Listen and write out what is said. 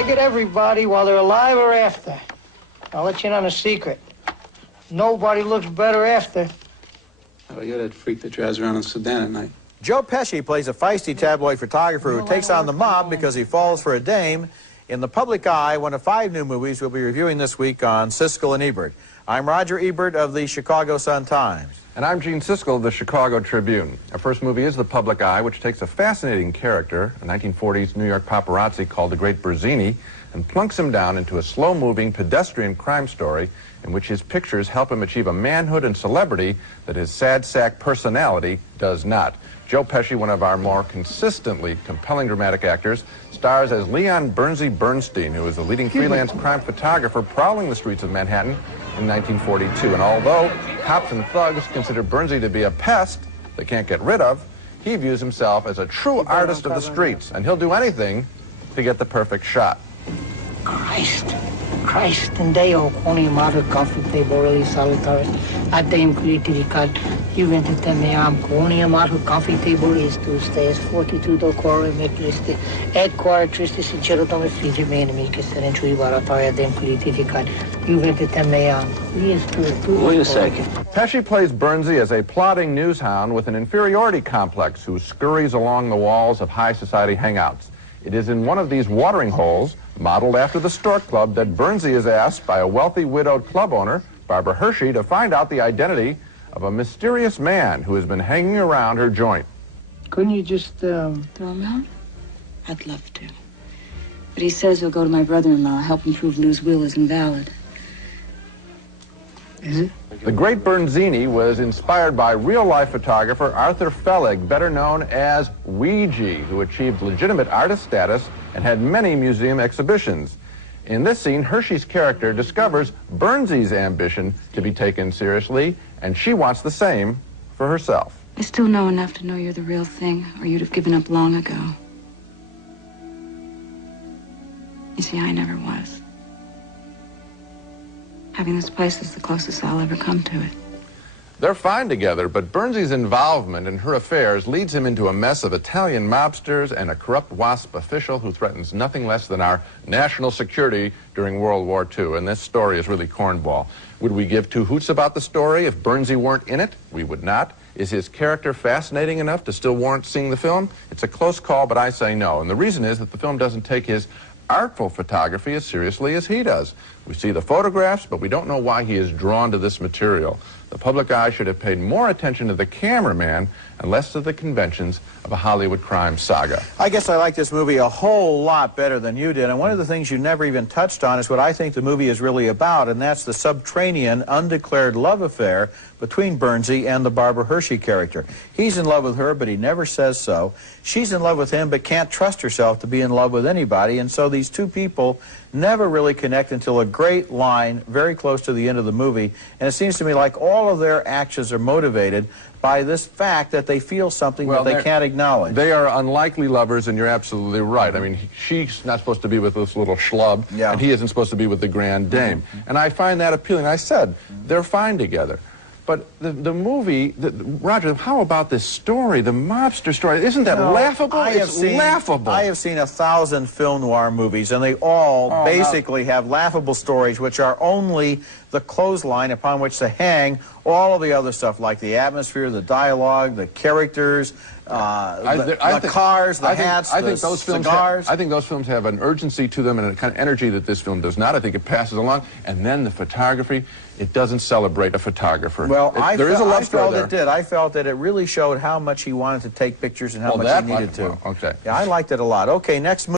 I get everybody while they're alive or after. I'll let you in on a secret. Nobody looks better after. Oh, you're that freak that drives around in Sudan at night. Joe Pesci plays a feisty tabloid photographer who takes on the mob because he falls for a dame. In the public eye, one of 5 new movies we'll be reviewing this week on Siskel and Ebert. I'm Roger Ebert of the Chicago Sun-Times. And I'm Gene Siskel of the Chicago Tribune. Our first movie is The Public Eye, which takes a fascinating character, a 1940s New York paparazzi called the Great Berzini, and plunks him down into a slow-moving pedestrian crime story in which his pictures help him achieve a manhood and celebrity that his sad sack personality does not. Joe Pesci, one of our more consistently compelling dramatic actors, stars as Leon Bernsey Bernstein, who is the leading freelance crime photographer prowling the streets of Manhattan in 1942. And although cops and thugs consider Bernsey to be a pest they can't get rid of, he views himself as a true artist of the streets, and he'll do anything to get the perfect shot. Christ and Deo, con il mare conflitte borelli salutare. Adem criticat, juventutem meam, con il mare conflitte borelis tu stes, fortitudo core mecristi, et quare tristis sincerotome frigi menemi, que serentrui baratoria adem criticat, juventutem meam. Wait a second. Pesci plays Bernsey as a plodding newshound with an inferiority complex who scurries along the walls of high society hangouts. It is in one of these watering holes, modeled after the Stork Club, that Bernsey is asked by a wealthy widowed club owner, Barbara Hershey, to find out the identity of a mysterious man who has been hanging around her joint. Couldn't you just, Throw him out? I'd love to. But he says he'll go to my brother-in-law, help him prove Lou's will is invalid. Is it? The Great Berzini was inspired by real-life photographer Arthur Fellig, better known as Ouija, who achieved legitimate artist status and had many museum exhibitions. In this scene, Hershey's character discovers Bernsey's ambition to be taken seriously, and she wants the same for herself. I still know enough to know you're the real thing, or you'd have given up long ago. You see, I never was. Having this place is the closest I'll ever come to it. They're fine together, but Bernsey's involvement in her affairs leads him into a mess of Italian mobsters and a corrupt WASP official who threatens nothing less than our national security during World War II. And this story is really cornball. Would we give 2 hoots about the story if Bernsey weren't in it? We would not. Is his character fascinating enough to still warrant seeing the film? It's a close call, but I say no. And the reason is that the film doesn't take his artful photography as seriously as he does. We see the photographs, but we don't know why he is drawn to this material. The public eye should have paid more attention to the cameraman and less to the conventions of a Hollywood crime saga. I guess I like this movie a whole lot better than you did, and one of the things you never even touched on is what I think the movie is really about, and that's the subterranean, undeclared love affair between Bernsey and the Barbara Hershey character. He's in love with her, but he never says so. She's in love with him, but can't trust herself to be in love with anybody, and so these 2 people never really connect until a great line very close to the end of the movie, and it seems to me like all of their actions are motivated by this fact that they feel something that they can't acknowledge. They are unlikely lovers, and you're absolutely right. I mean, she's not supposed to be with this little schlub, and he isn't supposed to be with the grand dame. And I find that appealing. I said, they're fine together. But the movie, Roger, how about this story, the mobster story? Isn't that laughable? It's laughable. I have seen 1,000 film noir movies, and they all basically have laughable stories, which are only the clothesline upon which to hang all of the other stuff, like the atmosphere, the dialogue, the characters, the cars, the hats, the cigars. I think those films have an urgency to them and a kind of energy that this film does not. I think it passes along. And then the photography, it doesn't celebrate a photographer. Well, I felt there. it did. I felt that it really showed how much he wanted to take pictures and how much he needed to. Okay. Yeah, I liked it a lot. Okay, next movie.